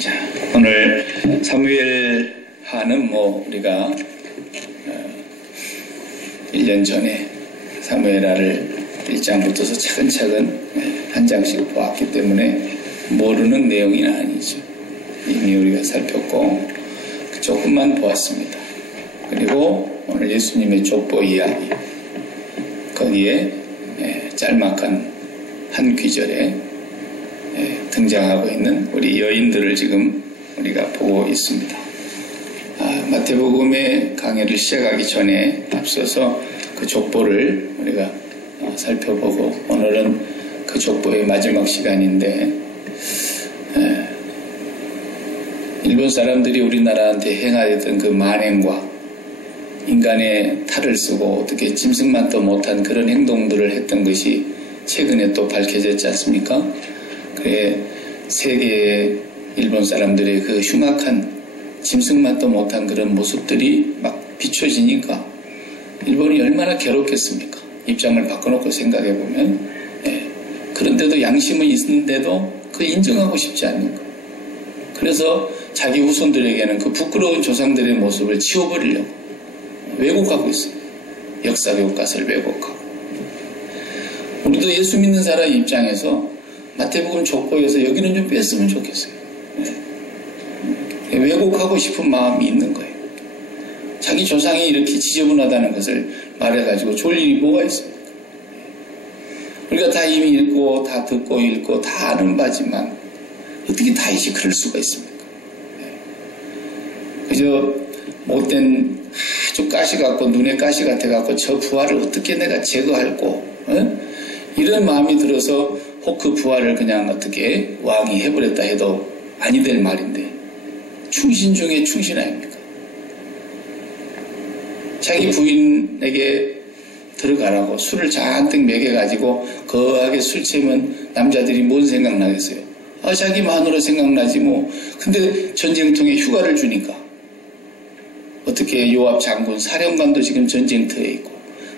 자, 오늘 사무엘하는 우리가 1년 전에 사무엘하를 1장부터서 차근차근 한 장씩 보았기 때문에 모르는 내용이 아니죠. 이미 우리가 살폈고 조금만 보았습니다. 그리고 오늘 예수님의 족보 이야기, 거기에 짤막한 한 귀절에 등장하고 있는 우리 여인들을 지금 우리가 보고 있습니다. 마태복음의 강해를 시작하기 전에 앞서서 그 족보를 우리가 살펴보고, 오늘은 그 족보의 마지막 시간인데, 일본 사람들이 우리나라한테 행하였던 그 만행과 인간의 탈을 쓰고 어떻게 짐승만도 못한 그런 행동들을 했던 것이 최근에 또 밝혀졌지 않습니까? 그래, 세계의 일본 사람들의 그 흉악한 짐승만도 못한 그런 모습들이 막 비춰지니까 일본이 얼마나 괴롭겠습니까? 입장을 바꿔놓고 생각해보면. 그런데도 양심은 있는데도 그걸 인정하고 싶지 않는 거예요. 그래서 자기 후손들에게는 그 부끄러운 조상들의 모습을 지워버리려고 왜곡하고 있어요. 역사 교과서를 왜곡하고. 우리도 예수 믿는 사람 입장에서 마태복음 족보에서 여기는 좀 뺐으면 좋겠어요. 왜곡하고 싶은 마음이 있는 거예요. 자기 조상이 이렇게 지저분하다는 것을 말해가지고 좋을 일이 뭐가 있습니까? 우리가 다 이미 읽고 다 듣고 읽고 다 아는 바지만 어떻게 다윗이 그럴 수가 있습니까? 그저 못된 아주 가시 같고 눈에 가시 같아 갖고 저 부하를 어떻게 내가 제거할고, 이런 마음이 들어서 혹 그 부하를 그냥 어떻게 왕이 해버렸다 해도 아니 될 말인데, 충신 중에 충신 아닙니까? 자기 부인에게 들어가라고 술을 잔뜩 먹여가지고 거하게 술 취하면 남자들이 뭔 생각나겠어요? 자기 마누라 생각나지 뭐. 근데 전쟁통에 휴가를 주니까 어떻게 요압 장군 사령관도 지금 전쟁터에 있고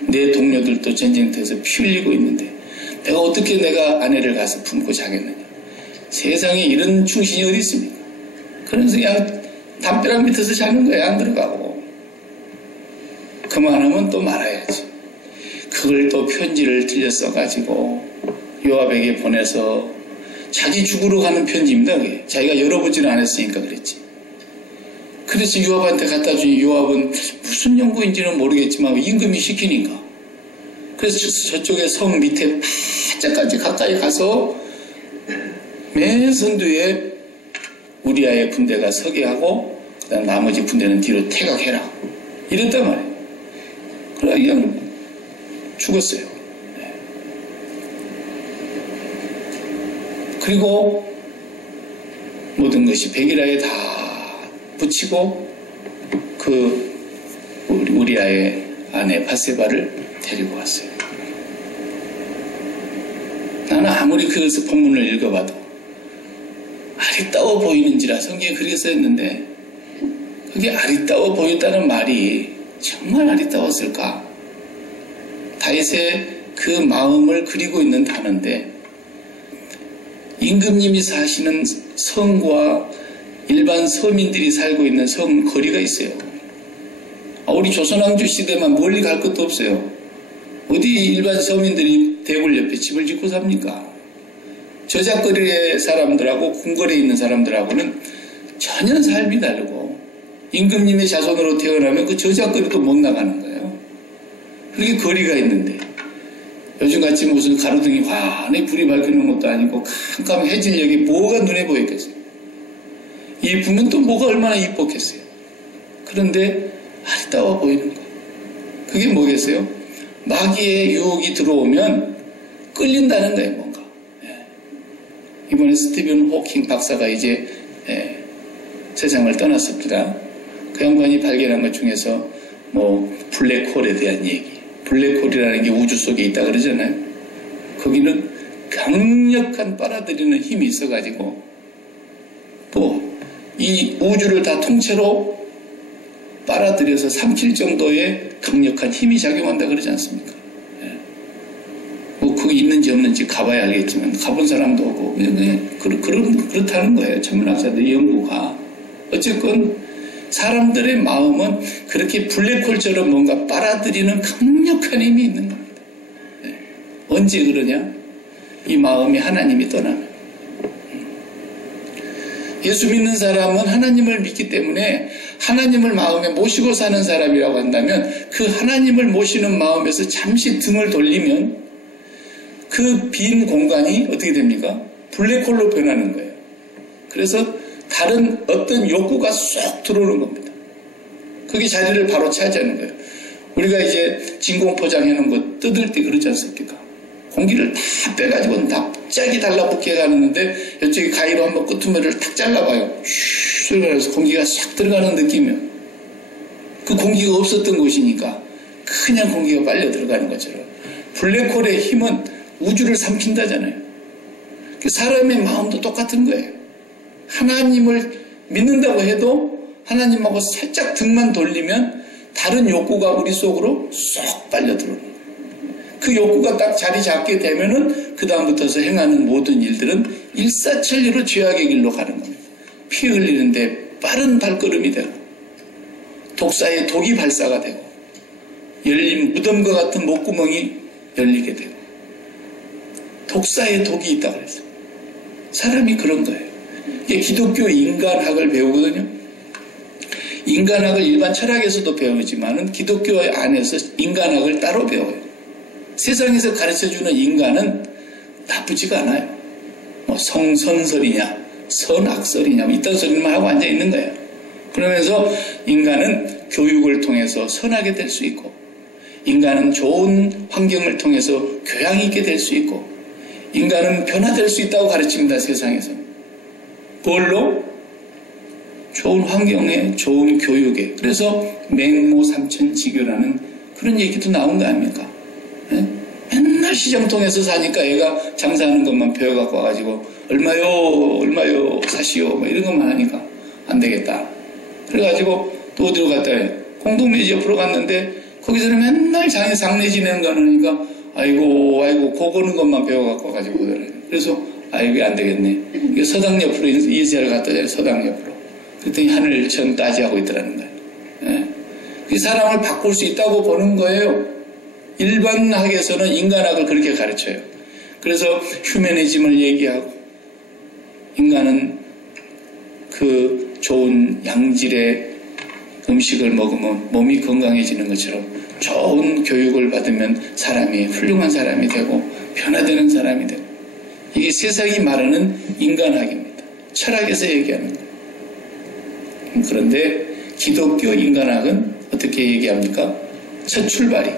내 동료들도 전쟁터에서 피 흘리고 있는데 내가 어떻게 내가 아내를 가서 품고 자겠느냐. 세상에 이런 충신이 어디 있습니까? 그래서 그냥 담벼락 밑에서 자는 거야. 안 들어가고. 그만하면 또 말아야지. 그걸 또 편지를 들려 써가지고 요압에게 보내서 자기 죽으러 가는 편지입니다. 그게. 자기가 열어보지는 않았으니까 그랬지. 그래서 요압한테 갖다 주니 요압은 무슨 연구인지는 모르겠지만 임금이 시키니까. 그래서 저쪽에 성 밑에 바짝까지 가까이 가서 맨 선두에 우리아의 군대가 서게 하고 그다음 나머지 군대는 뒤로 퇴각해라. 이랬단 말이에요. 그래 그냥 죽었어요. 그리고 모든 것이 백일하에 다 붙이고 그 우리아의 아내 바세바를 데리고 왔어요. 나는 아무리 그 본문을 읽어봐도 아리따워 보이는지라 성경에 그렇게 써있는데, 그게 아리따워 보였다는 말이 정말 아리따웠을까? 다윗의 그 마음을 그리고 있는 단어인데, 임금님이 사시는 성과 일반 서민들이 살고 있는 성 거리가 있어요. 우리 조선왕조 시대만 멀리 갈 것도 없어요. 어디 일반 서민들이 대궐 옆에 집을 짓고 삽니까? 저작거리의 사람들하고 궁궐에 있는 사람들하고는 전혀 삶이 다르고, 임금님의 자손으로 태어나면 그 저작거리도 못 나가는 거예요. 그렇게 거리가 있는데 요즘같이 무슨 가로등이 환히 불이 밝히는 것도 아니고 캄캄한 해질녘이 뭐가 눈에 보였겠어요? 이쁘면 또 뭐가 얼마나 이뻤겠어요? 그런데 아리따워 보이는 거예요. 그게 뭐겠어요? 마귀의 유혹이 들어오면 끌린다는 거예요, 뭔가. 이번에 스티븐 호킹 박사가 이제 세상을 떠났습니다. 그 양반이 발견한 것 중에서 블랙홀에 대한 얘기. 블랙홀이라는 게 우주 속에 있다 그러잖아요. 거기는 강력한 빨아들이는 힘이 있어가지고 또 이 우주를 다 통째로 빨아들여서 삼킬 정도의 강력한 힘이 작용한다 그러지 않습니까? 거기 있는지 없는지 가봐야 알겠지만 가본 사람도 없고 그렇다는 거예요. 천문학자들의 연구가. 어쨌건 사람들의 마음은 그렇게 블랙홀처럼 뭔가 빨아들이는 강력한 힘이 있는 겁니다. 네. 언제 그러냐? 이 마음이 하나님이 떠나면. 예수 믿는 사람은 하나님을 믿기 때문에 하나님을 마음에 모시고 사는 사람이라고 한다면 그 하나님을 모시는 마음에서 잠시 등을 돌리면 그 빈 공간이 어떻게 됩니까? 블랙홀로 변하는 거예요. 그래서 다른 어떤 욕구가 쏙 들어오는 겁니다. 그게 자리를 바로 차지하는 거예요. 우리가 이제 진공 포장해놓은 거 뜯을 때 그러지 않습니까? 공기를 다 빼가지고 납작이 달라붙게 가는데 이쪽에 가위로 한번 끄트머리를 탁 잘라봐요. 슈 소리가 나서 공기가 싹 들어가는 느낌이에요. 그 공기가 없었던 곳이니까 그냥 공기가 빨려 들어가는 것처럼 블랙홀의 힘은 우주를 삼킨다잖아요. 사람의 마음도 똑같은 거예요. 하나님을 믿는다고 해도 하나님하고 살짝 등만 돌리면 다른 욕구가 우리 속으로 쏙 빨려 들어오는 거예요. 그 욕구가 딱 자리 잡게 되면은 그 다음부터서 행하는 모든 일들은 일사천리로 죄악의 길로 가는 겁니다. 피 흘리는데 빠른 발걸음이 되고 독사의 독이 발사가 되고 열린 무덤과 같은 목구멍이 열리게 되고 독사의 독이 있다고 그랬어요. 사람이 그런 거예요. 이게 기독교 인간학을 배우거든요. 인간학을 일반 철학에서도 배우지만은 기독교 안에서 인간학을 따로 배워요. 세상에서 가르쳐주는 인간은 나쁘지가 않아요. 뭐 성선설이냐 선악설이냐 뭐 이딴 소리만 하고 앉아있는 거예요. 그러면서 인간은 교육을 통해서 선하게 될 수 있고 인간은 좋은 환경을 통해서 교양 있게 될 수 있고 인간은 변화될 수 있다고 가르칩니다. 세상에서. 뭘로? 좋은 환경에 좋은 교육에. 그래서 맹모삼천지교라는 그런 얘기도 나온 거 아닙니까? 네? 맨날 시장통에서 사니까 애가 장사하는 것만 배워갖고 와가지고 얼마요 사시오 뭐 이런 것만 하니까 안 되겠다. 그래가지고 또 어디로 갔다 해? 공동묘지 옆으로 갔는데 거기서는 맨날 장례 지내는 거 하니까 아이고 고거는 것만 배워갖고 와가지고 그래. 그래서 아이고 안 되겠네. 이게 서당 옆으로 이세를 갔다 해. 서당 옆으로. 그랬더니 하늘천 따지하고 있더라는 거예요. 예? 그 사람을 바꿀 수 있다고 보는 거예요. 일반학에서는 인간학을 그렇게 가르쳐요. 그래서 휴머니즘을 얘기하고 인간은 그 좋은 양질의 음식을 먹으면 몸이 건강해지는 것처럼 좋은 교육을 받으면 사람이 훌륭한 사람이 되고 변화되는 사람이 되고 이게 세상이 말하는 인간학입니다. 철학에서 얘기하는 거예요. 그런데 기독교 인간학은 어떻게 얘기합니까? 첫 출발이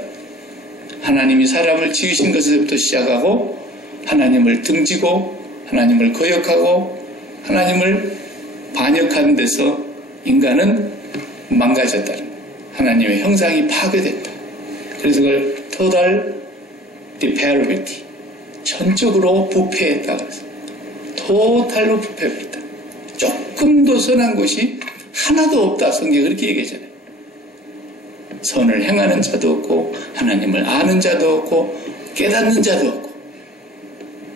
하나님이 사람을 지으신 것에서부터 시작하고 하나님을 등지고 하나님을 거역하고 하나님을 반역하는 데서 인간은 망가졌다는 거예요. 하나님의 형상이 파괴됐다. 그래서 그걸 total depravity 전적으로 부패했다. 그래서 토탈로 부패했다. 조금도 선한 것이 하나도 없다. 성경이 그렇게 얘기하잖아요. 선을 행하는 자도 없고 하나님을 아는 자도 없고 깨닫는 자도 없고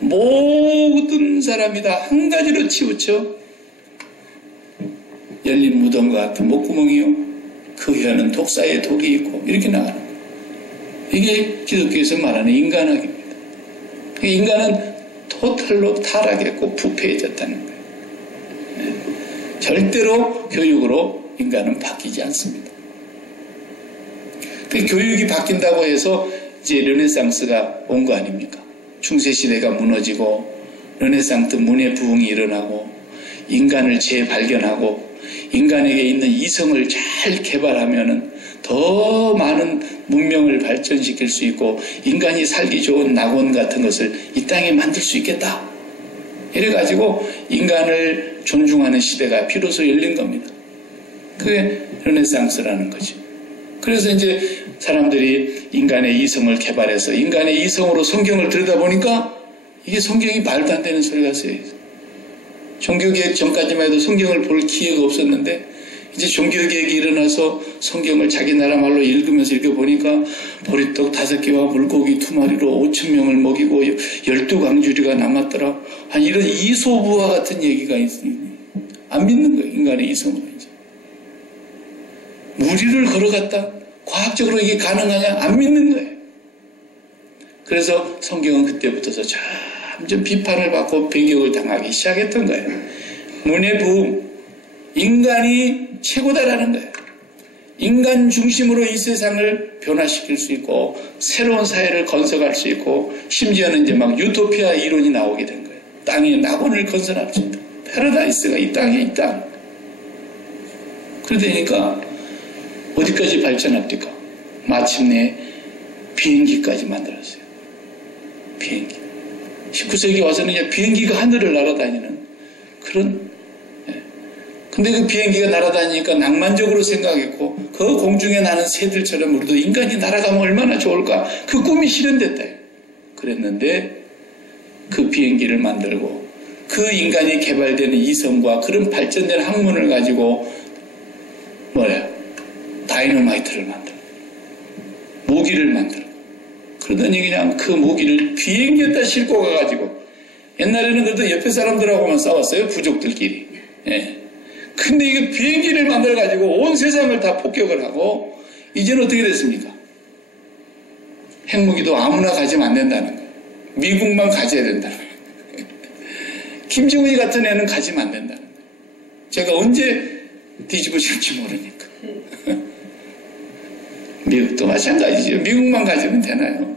모든 사람이 다 한 가지로 치우쳐 열린 무덤과 같은 목구멍이요 그 혀는 독사의 독이 있고 이렇게 나가는 거예요. 이게 기독교에서 말하는 인간학입니다. 인간은 토탈로 타락했고 부패해졌다는 거예요. 네. 절대로 교육으로 인간은 바뀌지 않습니다. 그 교육이 바뀐다고 해서 이제 르네상스가 온 거 아닙니까? 중세시대가 무너지고 르네상스 문의 부흥이 일어나고 인간을 재발견하고 인간에게 있는 이성을 잘 개발하면은 더 많은 문명을 발전시킬 수 있고 인간이 살기 좋은 낙원 같은 것을 이 땅에 만들 수 있겠다. 이래가지고 인간을 존중하는 시대가 비로소 열린 겁니다. 그게 르네상스라는 거죠. 그래서 이제 사람들이 인간의 이성을 개발해서 인간의 이성으로 성경을 들여다보니까 이게 성경이 말도 안 되는 소리가 있어요. 종교개혁 전까지만 해도 성경을 볼 기회가 없었는데 이제 종교개혁이 일어나서 성경을 자기 나라 말로 읽으면서 이렇게 보니까 보리떡 5개와 물고기 2마리로 5,000명을 먹이고 12강주리가 남았더라. 이런 이소부와 같은 얘기가 있으니 안 믿는 거예요. 인간의 이성으로 이제. 무리를 걸어갔다. 과학적으로 이게 가능하냐? 안 믿는 거예요. 그래서 성경은 그때부터서 점점 비판을 받고 배격을 당하기 시작했던 거예요. 문해부 인간이 최고다라는 거예요. 인간 중심으로 이 세상을 변화시킬 수 있고 새로운 사회를 건설할 수 있고 심지어는 이제 막 유토피아 이론이 나오게 된 거예요. 땅에 낙원을 건설할 수 있다. 패러다이스가 이 땅에 있다. 그러다니까 어디까지 발전합니까? 마침내 비행기까지 만들었어요. 비행기. 19세기 와서는 이제 비행기가 하늘을 날아다니는 그런. 근데 그 비행기가 날아다니니까 낭만적으로 생각했고 그 공중에 나는 새들처럼 우리도 인간이 날아가면 얼마나 좋을까. 그 꿈이 실현됐다. 그랬는데 그 비행기를 만들고 그 인간이 개발되는 이성과 그런 발전된 학문을 가지고 다이너마이트를 만들고 무기를 만들고 그러더니 그냥 그 무기를 비행기에다 싣고 가가지고 옛날에는 그래도 옆에 사람들하고만 싸웠어요. 부족들끼리. 예. 근데 이게 비행기를 만들어가지고 온 세상을 다 폭격을 하고 이제는 어떻게 됐습니까? 핵무기도 아무나 가지면 안 된다는 거예요. 미국만 가져야 된다는 거예요. 김정은이 같은 애는 가지면 안 된다는 거예요. 제가 언제 뒤집어질지 모르니까. 미국도 마찬가지죠. 미국만 가지면 되나요?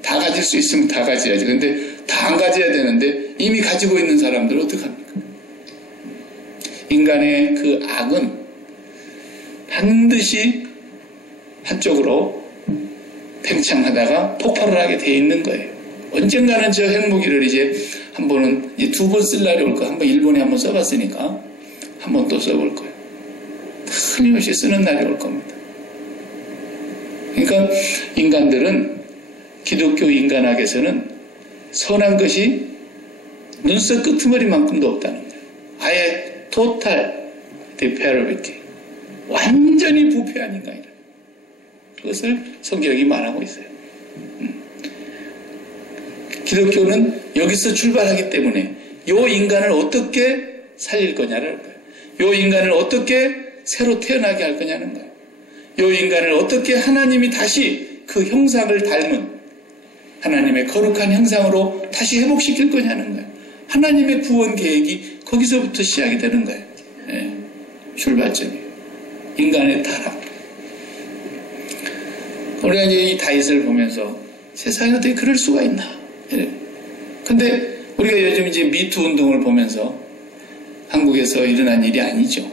다 가질 수 있으면 다 가져야지. 근데 다 안 가져야 되는데 이미 가지고 있는 사람들은 어떡합니까? 인간의 그 악은 반드시 한쪽으로 팽창하다가 폭발을 하게 돼 있는 거예요. 언젠가는 저 핵무기를 이제 한 번은 이제 2번 쓸 날이 올 거예요. 한 번 일본에 한 번 써봤으니까 한 번 또 써볼 거예요. 틀림없이 쓰는 날이 올 겁니다. 그러니까 인간들은 기독교 인간학에서는 선한 것이 눈썹 끄트머리만큼도 없다는 거예요. 아예 토탈 depravity, 완전히 부패한 인간이다. 그것을 성경이 말하고 있어요. 기독교는 여기서 출발하기 때문에 이 인간을 어떻게 살릴 거냐를 거예요. 이 인간을 어떻게 새로 태어나게 할 거냐는 거예요. 이 인간을 어떻게 하나님이 다시 그 형상을 닮은 하나님의 거룩한 형상으로 다시 회복시킬 거냐는 거예요. 하나님의 구원 계획이 거기서부터 시작이 되는 거예요. 예, 출발점이에요. 인간의 타락. 우리가 이제 이 다윗을 보면서 세상에 어떻게 그럴 수가 있나. 예. 근데 우리가 요즘 이제 미투 운동을 보면서 한국에서 일어난 일이 아니죠.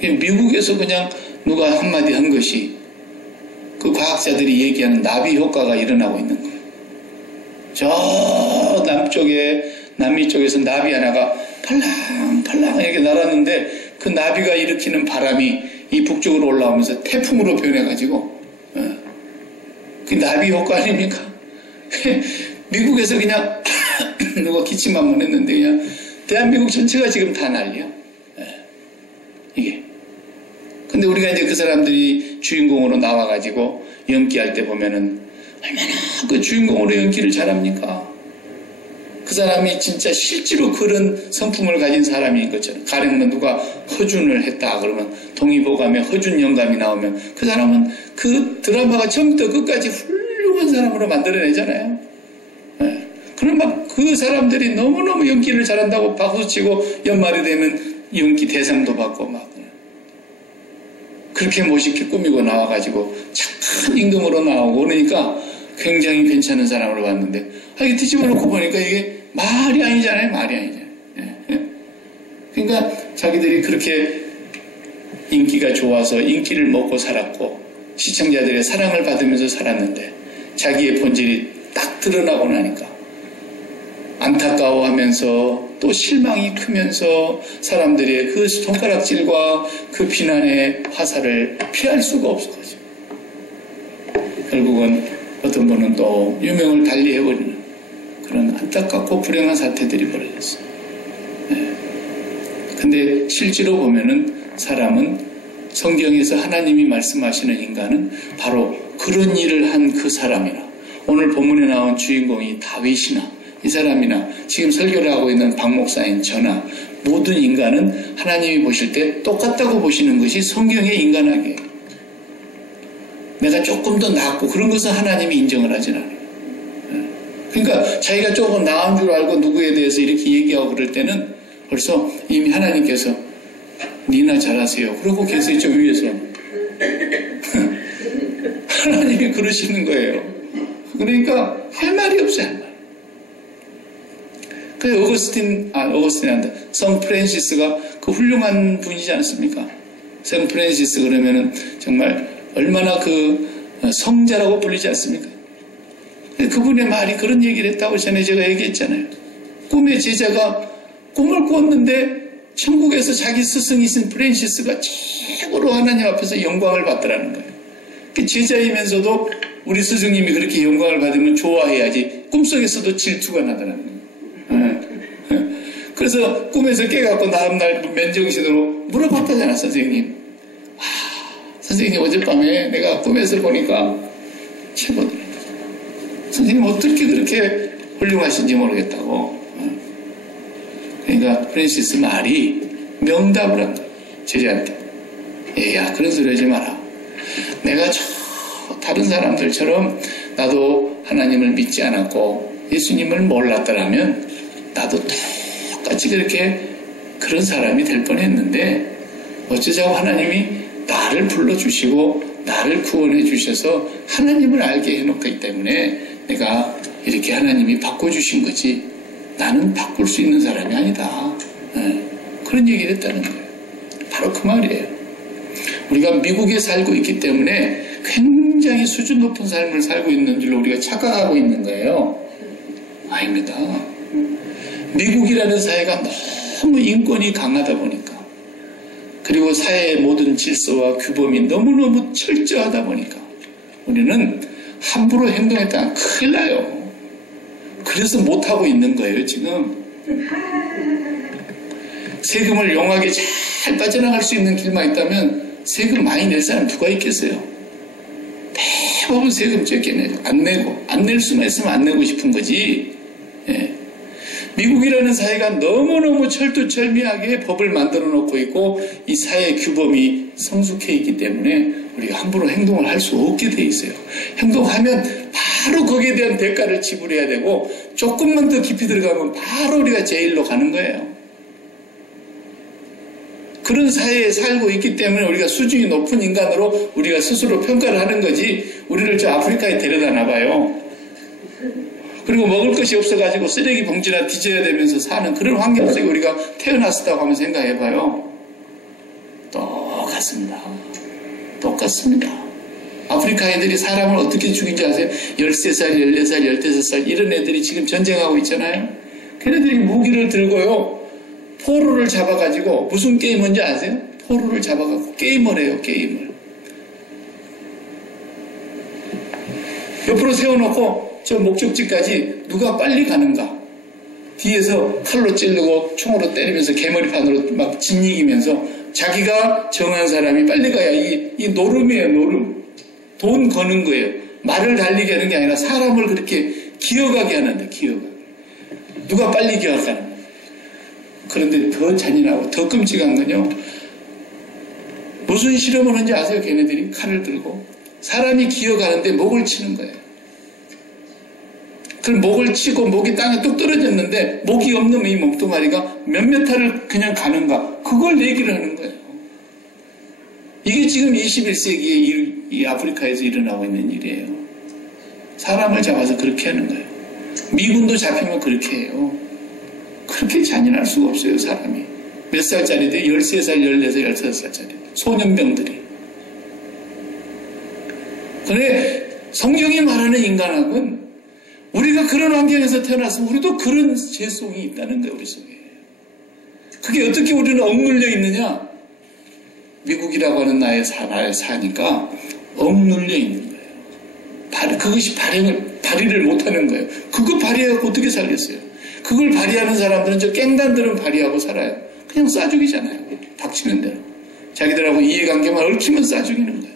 미국에서 그냥 누가 한마디 한 것이 그 과학자들이 얘기하는 나비 효과가 일어나고 있는 거예요. 저 남미 쪽에서 나비 하나가 팔랑팔랑 이렇게 날았는데 그 나비가 일으키는 바람이 이 북쪽으로 올라오면서 태풍으로 변해가지고 그 나비 효과 아닙니까? 미국에서 그냥 누가 기침 한번 했는데 그냥 대한민국 전체가 지금 다 난리야. 이게. 근데 우리가 이제 그 사람들이 주인공으로 나와가지고 연기할 때 보면은 얼마나 그 주인공으로 연기를 잘합니까? 그 사람이 진짜 실제로 그런 성품을 가진 사람인 것처럼. 가령 누가 허준을 했다 그러면 동의보감에 허준 영감이 나오면 그 사람은 그 드라마가 처음부터 끝까지 훌륭한 사람으로 만들어내잖아요. 네. 그럼 막 그 사람들이 너무너무 연기를 잘한다고 박수치고 연말이 되면 연기 대상도 받고 막 그렇게 멋있게 꾸미고 나와가지고 착한 임금으로 나오고 그러니까 굉장히 괜찮은 사람으로 봤는데 이게 뒤집어놓고 보니까 이게 말이 아니잖아요. 말이 아니잖아요. 예. 그러니까 자기들이 그렇게 인기가 좋아서 인기를 먹고 살았고 시청자들의 사랑을 받으면서 살았는데 자기의 본질이 딱 드러나고 나니까 안타까워하면서 또 실망이 크면서 사람들의 그 손가락질과 그 비난의 화살을 피할 수가 없어가지고 결국은 어떤 분은 또 유명을 달리해버리는 그런 안타깝고 불행한 사태들이 벌어졌어요. 네. 근데 실제로 보면은 사람은 성경에서 하나님이 말씀하시는 인간은 바로 그런 일을 한 그 사람이나 오늘 본문에 나온 주인공이 다윗이나 이 사람이나 지금 설교를 하고 있는 박 목사인 저나 모든 인간은 하나님이 보실 때 똑같다고 보시는 것이 성경의 인간학이에요. 내가 조금 더 낫고 그런 것은 하나님이 인정을 하진 않아요. 그러니까 자기가 조금 나은 줄 알고 누구에 대해서 이렇게 얘기하고 그럴 때는 벌써 이미 하나님께서 니나 잘하세요. 그러고 계세요. 저 위에서. 하나님이 그러시는 거예요. 그러니까 할 말이 없어요. 할 말. 그 어거스틴한테 성 프랜시스가 그 훌륭한 분이지 않습니까? 성 프랜시스 그러면은 정말 얼마나 그 성자라고 불리지 않습니까? 그분의 말이 그런 얘기를 했다고 전에 제가 얘기했잖아요. 꿈의 제자가 꿈을 꿨는데 천국에서 자기 스승이신 프랜시스가 최고로 하나님 앞에서 영광을 받더라는 거예요. 그 제자이면서도 우리 스승님이 그렇게 영광을 받으면 좋아해야지 꿈속에서도 질투가 나더라는 거예요. 그래서 꿈에서 깨갖고 다음날 맨정신으로 물어봤다잖아, 선생님. 선생님 어젯밤에 내가 꿈에서 보니까 최고더라. 선생님 어떻게 그렇게 훌륭하신지 모르겠다고. 그러니까 프랜시스 말이 명답을 한 거예요. 제자한테. 얘야 그런 소리 하지 마라. 내가 다른 사람들처럼 나도 하나님을 믿지 않았고 예수님을 몰랐더라면 나도 똑같이 그렇게 그런 사람이 될 뻔했는데 어쩌자고 하나님이 나를 불러주시고 나를 구원해 주셔서 하나님을 알게 해놓기 때문에 내가 이렇게 하나님이 바꿔주신 거지 나는 바꿀 수 있는 사람이 아니다. 그런 얘기를 했다는 거예요. 바로 그 말이에요. 우리가 미국에 살고 있기 때문에 굉장히 수준 높은 삶을 살고 있는 줄로 우리가 착각하고 있는 거예요. 아닙니다. 미국이라는 사회가 너무 인권이 강하다 보니까 그리고 사회의 모든 질서와 규범이 너무너무 철저하다 보니까 우리는 함부로 행동했다가 큰일 나요. 그래서 못하고 있는 거예요, 지금. 세금을 용하게 잘 빠져나갈 수 있는 길만 있다면 세금 많이 낼 사람 누가 있겠어요? 대부분 세금 적게 내죠. 안 내고, 안 낼 수만 있으면 안 내고 싶은 거지. 예. 미국이라는 사회가 너무너무 철두철미하게 법을 만들어 놓고 있고 이 사회 규범이 성숙해 있기 때문에 우리가 함부로 행동을 할 수 없게 돼 있어요. 행동하면 바로 거기에 대한 대가를 지불해야 되고 조금만 더 깊이 들어가면 바로 우리가 제일로 가는 거예요. 그런 사회에 살고 있기 때문에 우리가 수준이 높은 인간으로 우리가 스스로 평가를 하는 거지 우리를 저 아프리카에 데려다 놔봐요. 그리고 먹을 것이 없어가지고 쓰레기 봉지나 뒤져야 되면서 사는 그런 환경 속에 우리가 태어났었다고 한번 생각해봐요. 똑같습니다. 똑같습니다. 아프리카 애들이 사람을 어떻게 죽인지 아세요? 13살, 14살, 15살 이런 애들이 지금 전쟁하고 있잖아요. 걔네들이 무기를 들고요. 포로를 잡아가지고 무슨 게임 뭔지 아세요? 포로를 잡아가지고 게임을 해요. 게임을. 옆으로 세워놓고 저 목적지까지 누가 빨리 가는가 뒤에서 칼로 찌르고 총으로 때리면서 개머리판으로 막 짓이기면서 자기가 정한 사람이 빨리 가야 이 노름이에요. 노름. 돈 거는 거예요. 말을 달리게 하는 게 아니라 사람을 그렇게 기어가게 하는데 기어가게. 누가 빨리 기어가는 거예요. 그런데 더 잔인하고 더 끔찍한 건요. 무슨 실험을 하는지 아세요? 걔네들이 칼을 들고 사람이 기어가는데 목을 치는 거예요. 그럼 목을 치고 목이 땅에 뚝 떨어졌는데 목이 없는 이 몸뚱아리가 몇몇 알을 그냥 가는가 그걸 얘기를 하는 거예요. 이게 지금 21세기에 이 아프리카에서 일어나고 있는 일이에요. 사람을 잡아서 그렇게 하는 거예요. 미군도 잡히면 그렇게 해요. 그렇게 잔인할 수가 없어요. 사람이. 몇 살짜리들? 13살, 14살, 15살짜리 소년병들이. 그런데 성경이 말하는 인간학은 우리가 그런 환경에서 태어났으면 우리도 그런 죄성이 있다는 거예요. 우리 속에. 그게 어떻게 우리는 억눌려 있느냐? 미국이라고 하는 나라에 사니까 억눌려 있는 거예요. 그것이 발휘를 못하는 거예요. 그거 발휘해갖고 어떻게 살겠어요? 그걸 발휘하는 사람들은 저 깽단들은 발휘하고 살아요. 그냥 쏴죽이잖아요. 닥치는 대로. 자기들하고 이해관계만 얽히면 쏴 죽이는 거예요.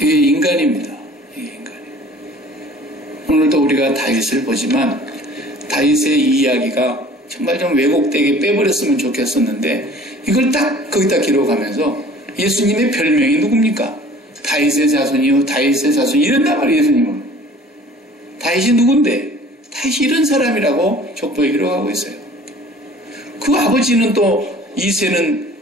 이게 인간입니다. 이게 인간이에요. 오늘도 우리가 다윗을 보지만 다윗의 이야기가 정말 좀 왜곡되게 빼버렸으면 좋겠었는데 이걸 딱 거기다 기록하면서 예수님의 별명이 누굽니까? 다윗의 자손이요, 다윗의 자손 이런단 말이에요. 예수님은 다윗이 누군데? 다윗이 이런 사람이라고 족보에 기록하고 있어요. 그 아버지는 또 이새는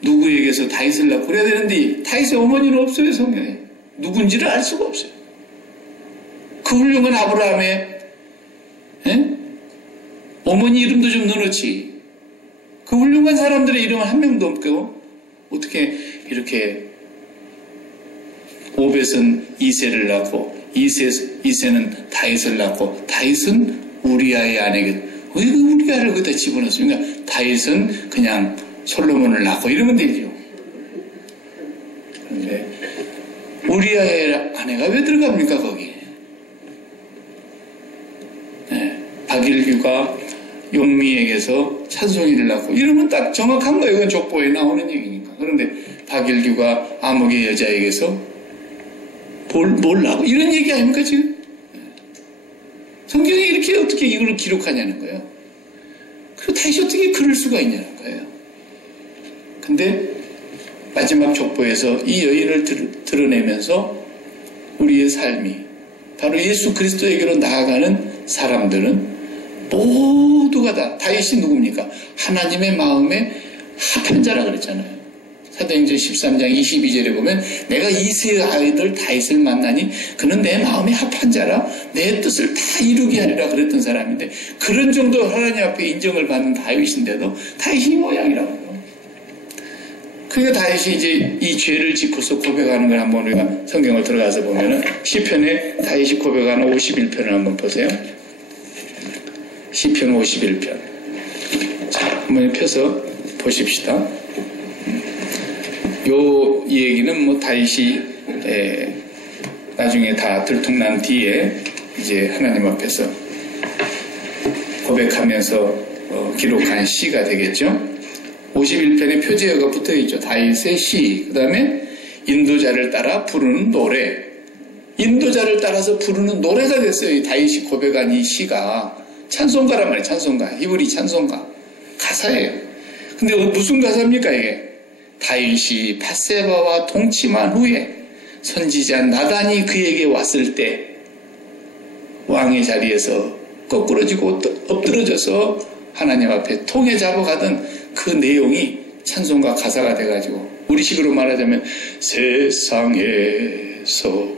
누구에게서 다윗을 낳고 그래야 되는데 다윗의 어머니는 없어요. 성경에 누군지를 알 수가 없어요. 그 훌륭한 아브라함의 어머니 이름도 좀 넣어놓지. 그 훌륭한 사람들의 이름은 한 명도 없고 어떻게 이렇게 오벳은 이새를 낳고 이새는 다윗을 낳고 다윗은 우리아의 아내게 왜 우리아를 거기다 집어넣습니까? 다윗은 그냥 솔로몬을 낳고 이러면 되죠. 그런데 우리아의 아내가 왜 들어갑니까 거기? 박일규가 용미에게서 찬송이를 낳고 이러면 딱 정확한 거예요. 이건 족보에 나오는 얘기니까. 그런데 박일규가 아목의 여자에게서 뭘 낳고 이런 얘기 아닙니까 지금? 성경이 이렇게 어떻게 이걸 기록하냐는 거예요. 그리고 다시 어떻게 그럴 수가 있냐는 거예요. 근데 마지막 족보에서 이 여인을 드러내면서 우리의 삶이 바로 예수 그리스도에게로 나아가는 사람들은 모두가 다 다윗이 누굽니까? 하나님의 마음에 합한 자라 그랬잖아요. 사도행전 13장 22절에 보면 내가 이새의 아이들 다윗을 만나니 그는 내 마음에 합한 자라 내 뜻을 다 이루게 하리라 그랬던 사람인데 그런 정도 하나님 앞에 인정을 받는 다윗인데도 다윗이 이 모양이라고 해요. 그러니까 다윗이 이제 이 죄를 짓고서 고백하는 걸 한번 우리가 성경을 들어가서 보면은 시편에 다윗이 고백하는 51편을 한번 보세요. 시편 51편. 자, 한번 펴서 보십시다. 요 얘기는 뭐 다윗이 나중에 다 들통난 뒤에 이제 하나님 앞에서 고백하면서 기록한 시가 되겠죠. 51편에 표제어가 붙어있죠. 다윗의 시, 그 다음에 인도자를 따라 부르는 노래. 인도자를 따라서 부르는 노래가 됐어요. 이 다윗이 고백한 이 시가 찬송가란 말이에요. 찬송가, 히브리 찬송가 가사예요. 근데 무슨 가사입니까 이게? 다윗이 밧세바와 동침한 후에 선지자 나단이 그에게 왔을 때 왕의 자리에서 거꾸러지고 엎드러져서 하나님 앞에 통에 잡아가던 그 내용이 찬송가 가사가 돼가지고 우리식으로 말하자면 세상에서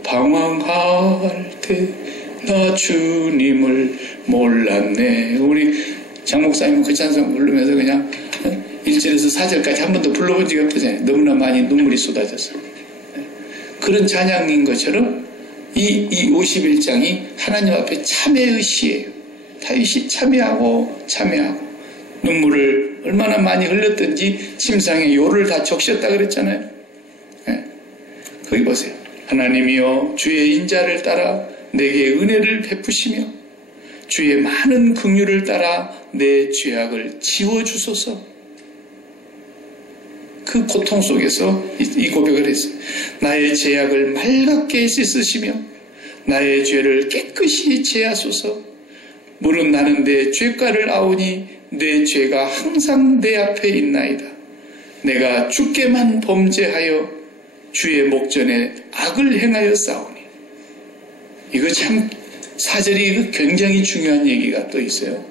방황할 때 나 주님을 몰랐네. 우리 장 목사님은 그 찬송 부르면서 그냥 1절에서 4절까지 한 번도 불러본 적이 없잖아요. 너무나 많이 눈물이 쏟아져서. 그런 찬양인 것처럼 이 51장이 하나님 앞에 참회의 시예요. 다윗이 참회하고 눈물을 얼마나 많이 흘렸던지 침상에 요를 다 적셨다 그랬잖아요. 거기 보세요. 하나님이여 주의 인자를 따라 내게 은혜를 베푸시며 주의 많은 긍휼을 따라 내 죄악을 지워주소서. 그 고통 속에서 이 고백을 했어요. 나의 죄악을 맑게 씻으시며 나의 죄를 깨끗이 제하소서. 무릇 나는 내 죄가를 아오니 내 죄가 항상 내 앞에 있나이다. 내가 주께만 범죄하여 주의 목전에 악을 행하여 싸우니. 이거 참 사절이 굉장히 중요한 얘기가 또 있어요.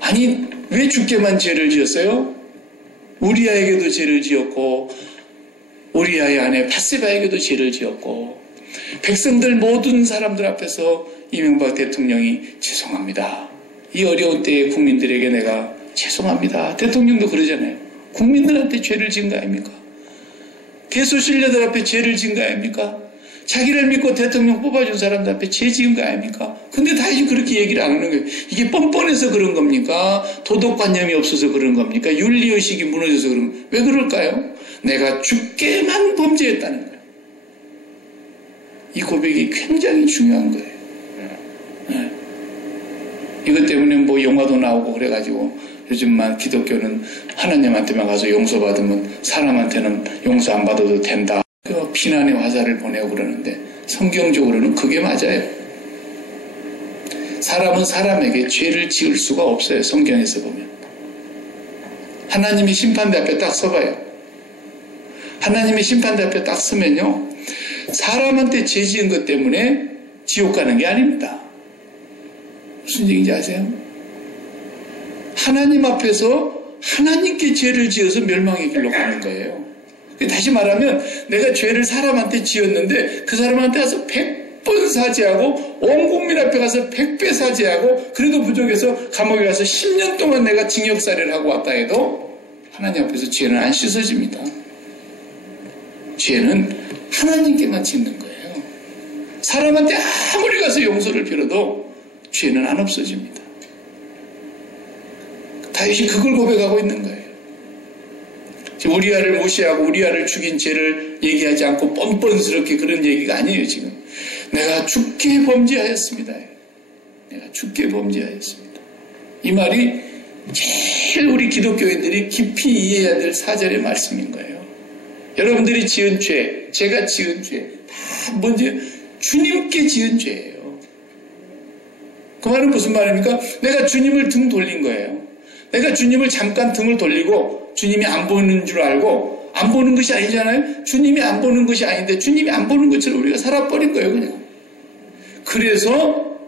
아니 왜 주께만 죄를 지었어요? 우리아에게도 죄를 지었고 우리아의 아내 밧세바에게도 죄를 지었고 백성들 모든 사람들 앞에서 이명박 대통령이 죄송합니다. 이 어려운 때에 국민들에게 내가 죄송합니다. 대통령도 그러잖아요. 국민들한테 죄를 지은 거 아닙니까? 개소신뢰들 앞에 죄를 지은 거 아닙니까? 자기를 믿고 대통령 뽑아준 사람들 앞에 죄 지은 거 아닙니까? 근데 다시 그렇게 얘기를 안 하는 거예요. 이게 뻔뻔해서 그런 겁니까? 도덕관념이 없어서 그런 겁니까? 윤리의식이 무너져서 그런 겁니까? 왜 그럴까요? 내가 주께만 범죄했다는 거예요. 이 고백이 굉장히 중요한 거예요. 네. 이것 때문에 뭐 영화도 나오고 그래가지고 요즘만 기독교는 하나님한테만 가서 용서받으면 사람한테는 용서 안 받아도 된다. 그 비난의 화살을 보내고 그러는데 성경적으로는 그게 맞아요. 사람은 사람에게 죄를 지을 수가 없어요. 성경에서 보면. 하나님이 심판대 앞에 딱 서봐요. 하나님이 심판대 앞에 딱 서면요. 사람한테 죄 지은 것 때문에 지옥 가는 게 아닙니다. 무슨 얘기인지 아세요? 하나님 앞에서 하나님께 죄를 지어서 멸망의 길로 가는 거예요. 다시 말하면 내가 죄를 사람한테 지었는데 그 사람한테 가서 100번 사죄하고 온 국민 앞에 가서 100배 사죄하고 그래도 부족해서 감옥에 가서 10년 동안 내가 징역살이를 하고 왔다 해도 하나님 앞에서 죄는 안 씻어집니다. 죄는 하나님께만 짓는 거예요. 사람한테 아무리 가서 용서를 빌어도 죄는 안 없어집니다. 다윗이 그걸 고백하고 있는 거예요. 우리아를 무시하고 우리아를 죽인 죄를 얘기하지 않고 뻔뻔스럽게 그런 얘기가 아니에요. 지금 내가 죽게 범죄하였습니다. 내가 죽게 범죄하였습니다. 이 말이 제일 우리 기독교인들이 깊이 이해해야 될 4절의 말씀인 거예요. 여러분들이 지은 죄, 제가 지은 죄 다 먼저 주님께 지은 죄예요. 그 말은 무슨 말입니까? 내가 주님을 등 돌린 거예요. 내가 주님을 잠깐 등을 돌리고 주님이 안 보는 줄 알고 안 보는 것이 아니잖아요. 주님이 안 보는 것이 아닌데 주님이 안 보는 것처럼 우리가 살아버린 거예요. 그냥. 그래서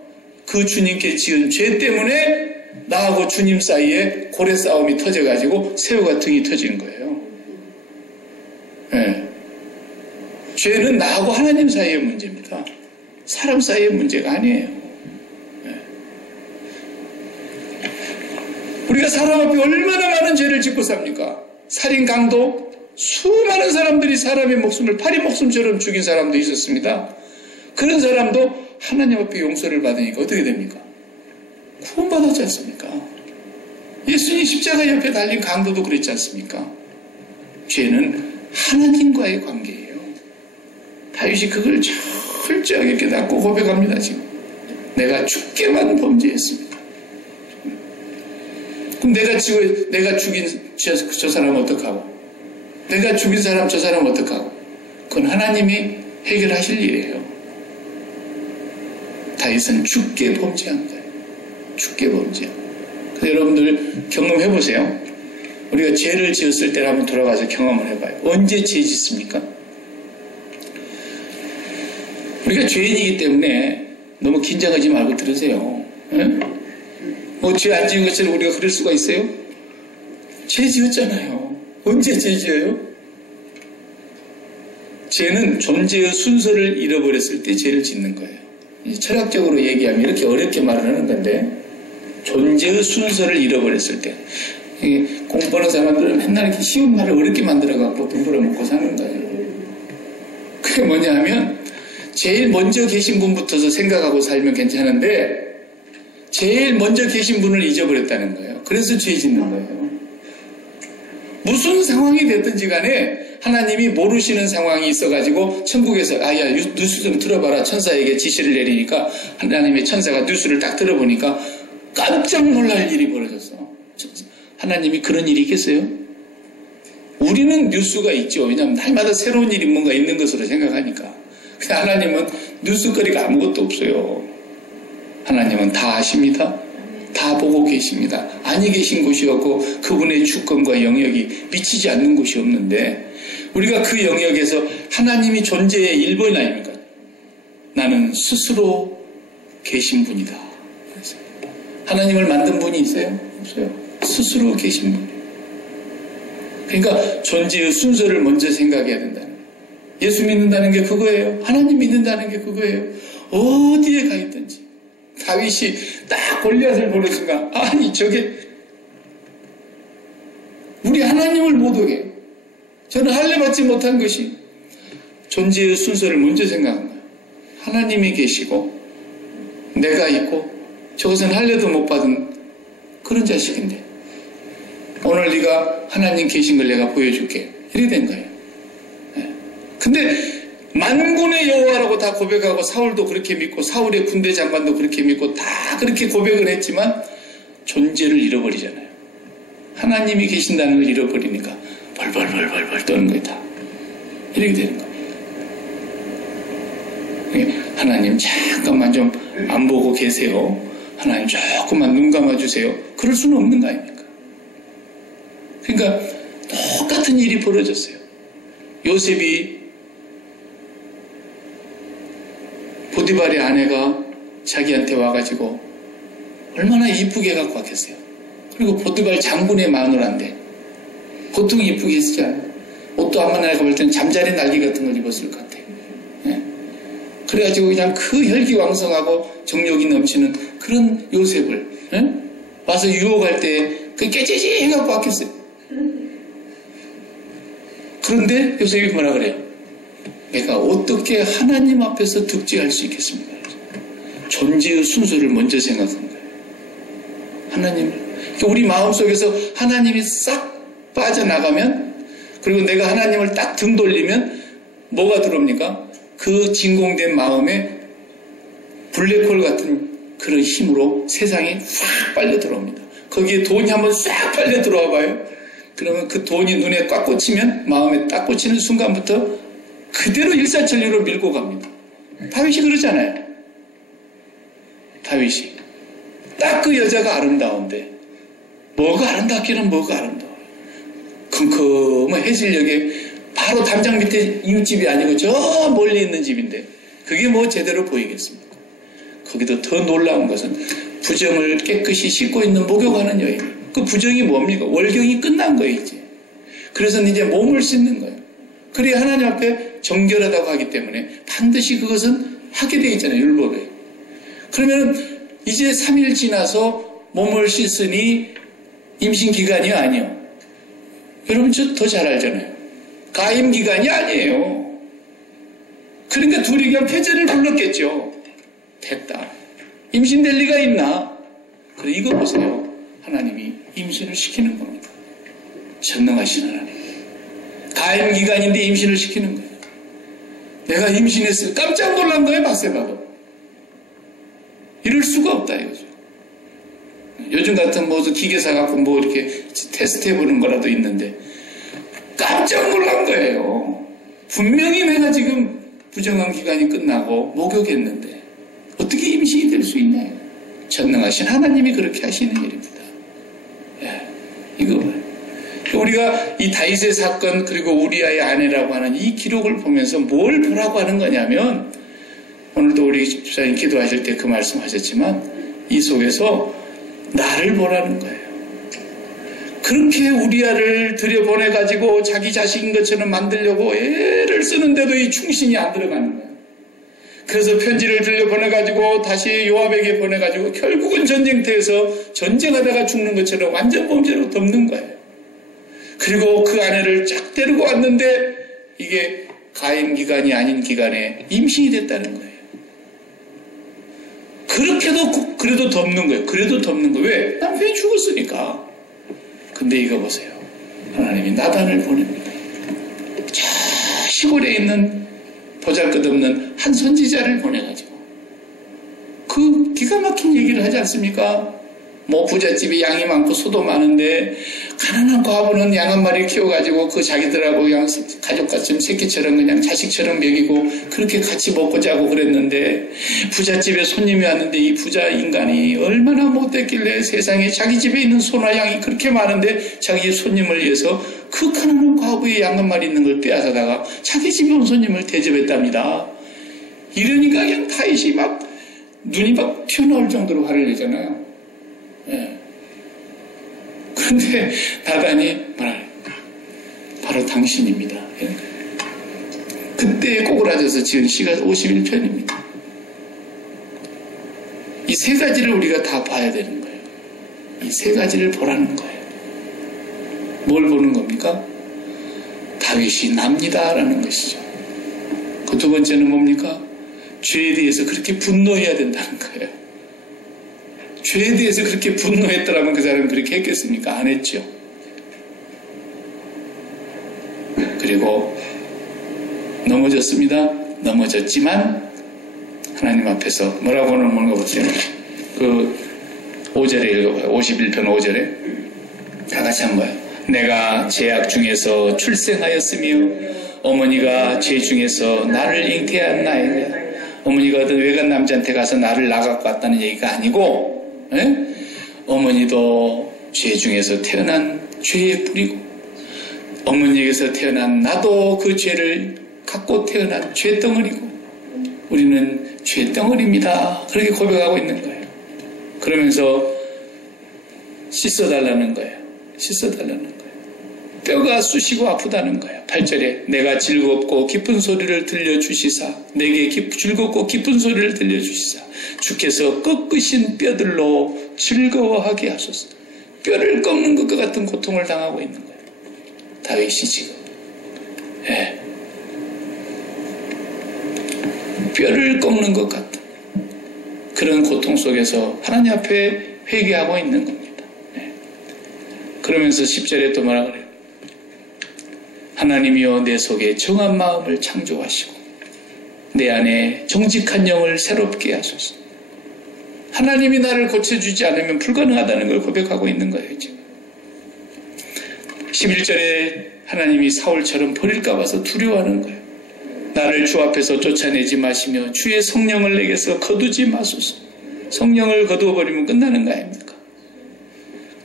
그 주님께 지은 죄 때문에 나하고 주님 사이에 고래 싸움이 터져가지고 새우가 등이 터지는 거예요. 네. 죄는 나하고 하나님 사이의 문제입니다. 사람 사이의 문제가 아니에요. 우리가 사람 앞에 얼마나 많은 죄를 짓고 삽니까? 살인, 강도, 수많은 사람들이 사람의 목숨을 파리 목숨처럼 죽인 사람도 있었습니다. 그런 사람도 하나님 앞에 용서를 받으니까 어떻게 됩니까? 구원받았지 않습니까? 예수님 십자가 옆에 달린 강도도 그랬지 않습니까? 죄는 하나님과의 관계예요. 다윗이 그걸 철저하게 깨닫고 고백합니다. 지금 내가 죽게만 범죄했습니다. 그럼 내가 죽인 저 사람 어떡하고? 내가 죽인 사람 저 사람 어떡하고? 그건 하나님이 해결하실 일이에요. 다윗은 죽게 범죄한 거예요. 죽게 범죄. 그래서 여러분들 경험해보세요. 우리가 죄를 지었을 때를 한번 돌아가서 경험을 해봐요. 언제 죄 짓습니까? 우리가 죄인이기 때문에 너무 긴장하지 말고 들으세요. 죄 안 지은 것처럼 우리가 그럴 수가 있어요? 죄 지었잖아요. 언제 죄 지어요? 죄는 존재의 순서를 잃어버렸을 때 죄를 짓는 거예요. 철학적으로 얘기하면 이렇게 어렵게 말을 하는 건데 존재의 순서를 잃어버렸을 때 공부하는 사람들은 맨날 이렇게 쉬운 말을 어렵게 만들어갖고 돈 벌어먹고 사는 거예요. 그게 뭐냐 하면 제일 먼저 계신 분부터서 생각하고 살면 괜찮은데 제일 먼저 계신 분을 잊어버렸다는 거예요. 그래서 죄 짓는 거예요. 무슨 상황이 됐든지 간에 하나님이 모르시는 상황이 있어가지고 천국에서 야 뉴스 좀 들어봐라 천사에게 지시를 내리니까 하나님의 천사가 뉴스를 딱 들어보니까 깜짝 놀랄 일이 벌어졌어. 하나님이 그런 일이 있겠어요? 우리는 뉴스가 있죠. 왜냐하면 날마다 새로운 일이 뭔가 있는 것으로 생각하니까. 근데 하나님은 뉴스거리가 아무것도 없어요. 하나님은 다 아십니다. 다 보고 계십니다. 아니 계신 곳이 없고 그분의 주권과 영역이 미치지 않는 곳이 없는데 우리가 그 영역에서 하나님이 존재의 일본 아닙니까? 나는 스스로 계신 분이다. 하나님을 만든 분이 있어요? 없어요. 스스로 계신 분. 그러니까 존재의 순서를 먼저 생각해야 된다는 거예요. 예수 믿는다는 게 그거예요. 하나님 믿는다는 게 그거예요. 어디에 가 있든지. 다윗이 딱 골리앗을 보는 순간 아니 저게 우리 하나님을 못 오게 저는 할례 받지 못한 것이 존재의 순서를 먼저 생각한 거예요. 하나님이 계시고 내가 있고 저것은 할례도 못 받은 그런 자식인데 오늘 네가 하나님 계신 걸 내가 보여줄게 이렇게 된 거예요. 근데 만군의 여호와라고 다 고백하고 사울도 그렇게 믿고 사울의 군대 장관도 그렇게 믿고 다 그렇게 고백을 했지만 존재를 잃어버리잖아요. 하나님이 계신다는 걸 잃어버리니까 벌벌 떠는 거예요. 다 이렇게 되는 거예요. 하나님 잠깐만 좀 안 보고 계세요. 하나님 조금만 눈 감아주세요. 그럴 수는 없는 거 아닙니까? 그러니까 똑같은 일이 벌어졌어요. 요셉이 보디발의 아내가 자기한테 와가지고 얼마나 이쁘게 갖고 왔겠어요. 그리고 보디발 장군의 마누라인데 보통 이쁘게 했지 않아요. 옷도 아마 내가 볼 때는 잠자리 날개 같은 걸 입었을 것 같아요. 네. 그래가지고 그냥 그 혈기왕성하고 정욕이 넘치는 그런 요셉을 와서 유혹할 때 그 깨지지 해갖고 왔겠어요. 그런데 요셉이 뭐라 그래요? 내가 어떻게 하나님 앞에서 득지할 수 있겠습니까? 존재의 순서를 먼저 생각한 거예요. 하나님을. 그러니까 우리 마음속에서 하나님이 싹 빠져나가면, 그리고 내가 하나님을 딱 등 돌리면 뭐가 들어옵니까? 그 진공된 마음에 블랙홀 같은 그런 힘으로 세상이 확 빨려 들어옵니다. 거기에 돈이 한번 싹 빨려 들어와 봐요. 그러면 그 돈이 눈에 꽉 꽂히면, 마음에 딱 꽂히는 순간부터 그대로 일사천리로 밀고 갑니다. 다윗이 그러잖아요. 다윗이 딱 그 여자가 아름다운데, 뭐가 아름답기는 뭐가 아름다워요. 컴컴한 해질녘에 바로 담장 밑에 이웃집이 아니고 저 멀리 있는 집인데 그게 뭐 제대로 보이겠습니까? 거기도 더 놀라운 것은 부정을 깨끗이 씻고 있는 목욕하는 여인. 그 부정이 뭡니까? 월경이 끝난 거예요, 이제. 그래서 이제 몸을 씻는 거예요. 그래야 하나님 앞에 정결하다고 하기 때문에 반드시 그것은 하게 되어 있잖아요, 율법에. 그러면 이제 3일 지나서 몸을 씻으니 임신기간이 아니요. 여러분 저 더 잘 알잖아요. 가임기간이 아니에요. 그러니까 둘이 그냥 패전을 불렀겠죠. 됐다. 임신될 리가 있나? 그래 이거 보세요. 하나님이 임신을 시키는 겁니다. 전능하신 하나님. 가임기간인데 임신을 시키는 거예요. 내가 임신했어요. 깜짝 놀란 거예요, 박세바도. 이럴 수가 없다 이거죠. 요즘 같은 뭐 기계사 갖고 뭐 이렇게 테스트 해보는 거라도 있는데 깜짝 놀란 거예요. 분명히 내가 지금 부정한 기간이 끝나고 목욕했는데 어떻게 임신이 될 수 있냐. 전능하신 하나님이 그렇게 하시는 일입니다. 예, 이거 우리가 이 다윗의 사건 그리고 우리아의 아내라고 하는 이 기록을 보면서 뭘 보라고 하는 거냐면, 오늘도 우리 집사님 기도하실 때 그 말씀하셨지만 이 속에서 나를 보라는 거예요. 그렇게 우리아를 들여보내가지고 자기 자식인 것처럼 만들려고 애를 쓰는데도 이 충신이 안 들어가는 거예요. 그래서 편지를 들려보내가지고 다시 요압에게 보내가지고 결국은 전쟁터에서 전쟁하다가 죽는 것처럼 완전 범죄로 덮는 거예요. 그리고 그 아내를 쫙 데리고 왔는데 이게 가임기간이 아닌 기간에 임신이 됐다는 거예요. 그렇게도 그래도 덮는 거예요. 그래도 덮는 거예요. 왜? 남편이 죽었으니까. 근데 이거 보세요. 하나님이 나단을 보냅니다. 저 시골에 있는 보잘것없는 한 선지자를 보내가지고 그 기가 막힌 얘기를 하지 않습니까? 뭐 부잣집이 양이 많고 소도 많은데 가난한 과부는 양 한 마리 키워가지고 그 자기들하고 그냥 가족같이 새끼처럼 그냥 자식처럼 먹이고 그렇게 같이 먹고 자고 그랬는데, 부잣집에 손님이 왔는데 이 부자 인간이 얼마나 못됐길래 세상에 자기 집에 있는 소나 양이 그렇게 많은데 자기 손님을 위해서 그 가난한 과부의 양 한 마리 있는 걸 빼앗아다가 자기 집에 온 손님을 대접했답니다. 이러니까 그냥 다윗이 막 눈이 막 튀어나올 정도로 화를 내잖아요. 예. 그런데 나단이 말하네. 바로 당신입니다. 예. 그때 꼬그라져서 지은 시가 51편입니다. 이 세 가지를 우리가 다 봐야 되는 거예요. 이 세 가지를 보라는 거예요. 뭘 보는 겁니까? 다윗이 납니다라는 것이죠. 그 두 번째는 뭡니까? 죄에 대해서 그렇게 분노해야 된다는 거예요. 죄에 대해서 그렇게 분노했더라면 그 사람은 그렇게 했겠습니까? 안 했죠. 그리고 넘어졌습니다. 넘어졌지만 하나님 앞에서 뭐라고 하는 거 보세요. 그 5절에 읽어봐요. 51편 5절에 같이 한번 내가 죄악 중에서 출생하였으며 어머니가 죄 중에서 나를 잉태하였나이다. 어머니가 어떤 외간 남자한테 가서 나를 낳아갖고 왔다는 얘기가 아니고 어머니도 죄 중에서 태어난 죄의 뿌리고 어머니에게서 태어난 나도 그 죄를 갖고 태어난 죄덩어리고 우리는 죄덩어리입니다. 그렇게 고백하고 있는 거예요. 그러면서 씻어달라는 거예요. 씻어달라는 거예요. 뼈가 쑤시고 아프다는 거예요. 8절에 내가 즐겁고 기쁜 소리를 들려주시사 내게 즐겁고 기쁜 소리를 들려주시사 주께서 꺾으신 뼈들로 즐거워하게 하소서. 뼈를 꺾는 것과 같은 고통을 당하고 있는 거예요. 다윗이 지금 뼈를 꺾는 것 같은 그런 고통 속에서 하나님 앞에 회개하고 있는 겁니다. 그러면서 10절에 또 뭐라 그래요? 하나님이여 내 속에 정한 마음을 창조하시고 내 안에 정직한 영을 새롭게 하소서. 하나님이 나를 고쳐주지 않으면 불가능하다는 걸 고백하고 있는 거예요. 지금 11절에 하나님이 사울처럼 버릴까 봐서 두려워하는 거예요. 나를 주 앞에서 쫓아내지 마시며 주의 성령을 내게서 거두지 마소서. 성령을 거두어버리면 끝나는 거 아닙니까?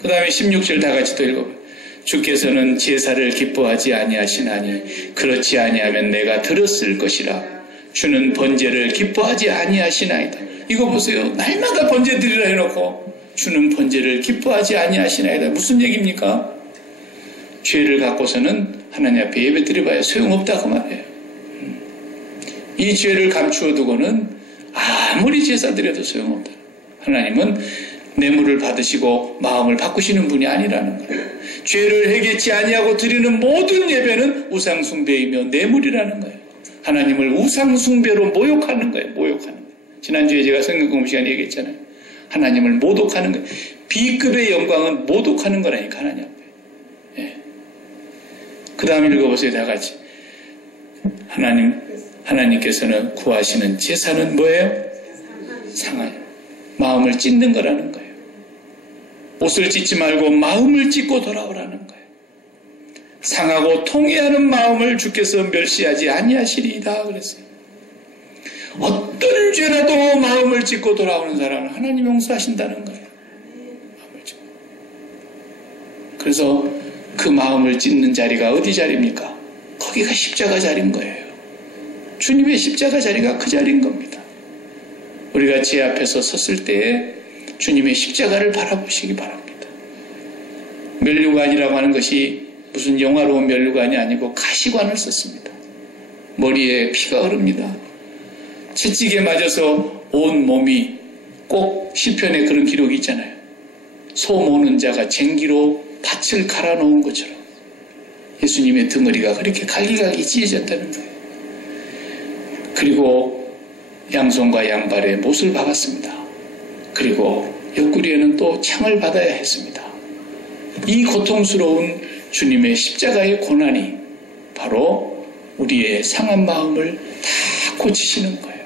그 다음에 16절 다 같이 또 읽어봐요. 주께서는 제사를 기뻐하지 아니하시나니 그렇지 아니하면 내가 들었을 것이라. 주는 번제를 기뻐하지 아니하시나이다. 이거 보세요. 날마다 번제 드리라 해놓고 주는 번제를 기뻐하지 아니하시나이다. 무슨 얘기입니까? 죄를 갖고서는 하나님 앞에 예배 드려봐야 소용없다 그 말이에요. 이 죄를 감추어 두고는 아무리 제사 드려도 소용없다. 하나님은 뇌물을 받으시고 마음을 바꾸시는 분이 아니라는 거예요. 죄를 해결치 아니하고 드리는 모든 예배는 우상숭배이며 뇌물이라는 거예요. 하나님을 우상숭배로 모욕하는 거예요. 모욕하는 거예요. 지난주에 제가 성경 공부 시간에 얘기했잖아요. 하나님을 모독하는 거예요. B급의 영광은 모독하는 거라니까 하나님 앞에. 그 다음 읽어보세요. 다 같이. 하나님께서는 구하시는 제사는 뭐예요? 상하여 마음을 찢는 거라는 거예요. 옷을 찢지 말고 마음을 찢고 돌아오라는 거예요. 상하고 통회하는 마음을 주께서 멸시하지 아니하시리이다 그랬어요. 어떤 죄라도 마음을 찢고 돌아오는 사람은 하나님 용서하신다는 거예요. 마음을 찢고. 그래서 그 마음을 찢는 자리가 어디 자리입니까? 거기가 십자가 자리인 거예요. 주님의 십자가 자리가 그 자리인 겁니다. 우리가 제 앞에서 섰을 때에 주님의 십자가를 바라보시기 바랍니다. 면류관이라고 하는 것이 무슨 영화로운 면류관이 아니고 가시관을 썼습니다. 머리에 피가 흐릅니다. 채찍에 맞아서 온 몸이 꼭 시편에 그런 기록이 있잖아요. 소 모는 자가 쟁기로 밭을 갈아놓은 것처럼 예수님의 등허리가 그렇게 갈기갈기 찢어졌다는 거예요. 그리고 양손과 양발에 못을 박았습니다. 그리고 옆구리에는 또 창을 받아야 했습니다. 이 고통스러운 주님의 십자가의 고난이 바로 우리의 상한 마음을 다 고치시는 거예요.